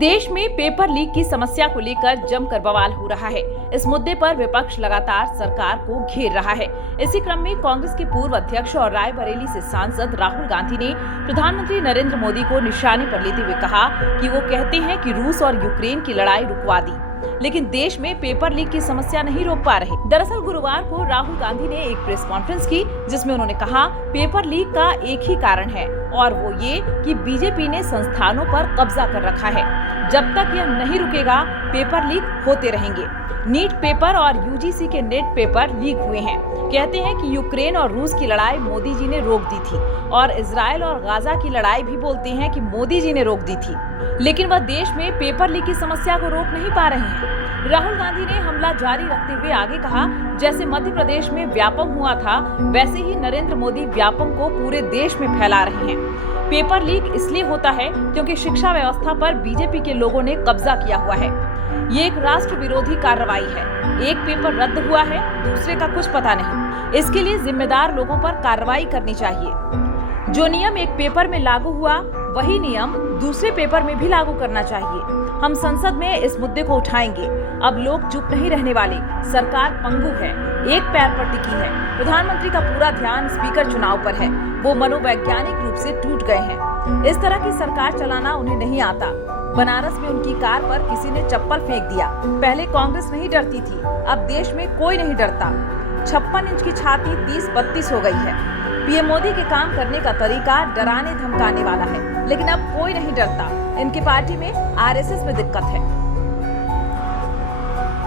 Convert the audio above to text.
देश में paper leak की समस्या को लेकर जमकर बवाल हो रहा है। इस मुद्दे पर विपक्ष लगातार सरकार को घेर रहा है। इसी क्रम में कांग्रेस के पूर्व अध्यक्ष और रायबरेली से सांसद राहुल गांधी ने प्रधानमंत्री नरेंद्र मोदी को निशाने पर लेते हुए कहा कि वो कहते हैं कि रूस और यूक्रेन की लड़ाई रुकवा दी, लेकिन देश में पेपर लीक की समस्या नहीं रोक पा रहे। दरअसल गुरुवार को राहुल गांधी ने एक प्रेस कॉन्फ्रेंस की, जिसमें उन्होंने कहा पेपर लीक का एक ही कारण है और वो ये कि बीजेपी ने संस्थानों पर कब्जा कर रखा है। जब तक यह नहीं रुकेगा पेपर लीक होते रहेंगे। नीट पेपर और यूजीसी के नेट पेपर लीक हुए हैं। कहते हैं कि यूक्रेन और रूस की लड़ाई मोदी जी ने रोक दी थी और इजराइल और गाजा की लड़ाई भी बोलते हैं कि मोदी जी ने रोक दी थी, लेकिन वह देश में पेपर लीक की समस्या को रोक नहीं पा रहे हैं। राहुल गांधी ने हमला जारी रखते हुए आगे कहा, जैसे मध्य प्रदेश में व्यापम हुआ था, वैसे ही नरेंद्र मोदी व्यापम को पूरे देश में फैला रहे हैं। पेपर लीक इसलिए होता है क्योंकि शिक्षा व्यवस्था पर बीजेपी के लोगों ने कब्जा किया हुआ है। ये एक राष्ट्र विरोधी कार्रवाई है। एक पेपर रद्द हुआ है, दूसरे का कुछ पता नहीं। इसके लिए जिम्मेदार लोगों पर कार्रवाई करनी चाहिए। जो नियम एक पेपर में लागू हुआ, वही नियम दूसरे पेपर में भी लागू करना चाहिए। हम संसद में इस मुद्दे को उठाएंगे। अब लोग चुप नहीं रहने वाले। सरकार पंगु है, एक पैर पर टिकी है। प्रधानमंत्री का पूरा ध्यान स्पीकर चुनाव पर है। वो मनोवैज्ञानिक रूप से टूट गए हैं। इस तरह की सरकार चलाना उन्हें नहीं आता। बनारस में उनकी कार पर किसी ने चप्पल फेंक दिया। पहले कांग्रेस नहीं डरती थी, अब देश में कोई नहीं डरता। 56 इंच की छाती 30-32 हो गई है। पीएम मोदी के काम करने का तरीका डराने धमकाने वाला है, लेकिन अब कोई नहीं डरता। इनकी पार्टी में आरएसएस में दिक्कत है।